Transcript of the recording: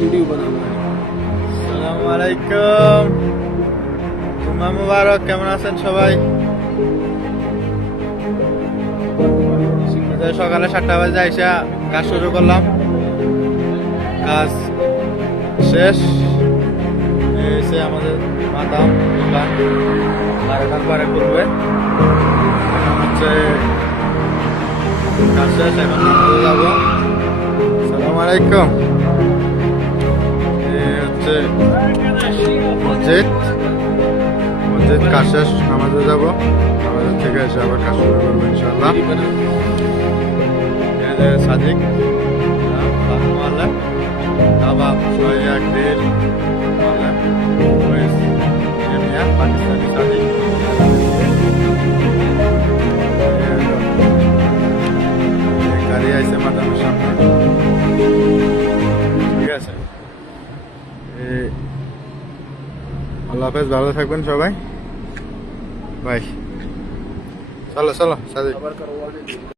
Video बनाना है। আসসালামু আলাইকুম, জুম্মা মুবারক। কেমন আছেন সবাই? সকালে 7টা বাজে আইসা কাজ শুরু করলাম, কাজ শেষ। এসে আমাদের মাদাম দোকান বারোটার পরে করবে। হচ্ছে কাজ শেষ, এখন নামাজে যাবো। আসসালামু আলাইকুম। হচ্ছে মসজিদ কাজ শেষ, নামাজে যাবো। নামাজের থেকে এসে আবার কাজ শুরু করবো ইনশাল্লাহ। সাদিক কাবাব 101 দিল পাকিস্তানি সাদিক। গাড়ি আইসে মাদামের সামনে, ঠিক আছে। আল্লাহ হাফেজ, ভালো থাকবেন সবাই, বাই। চলো চলো সাদিক।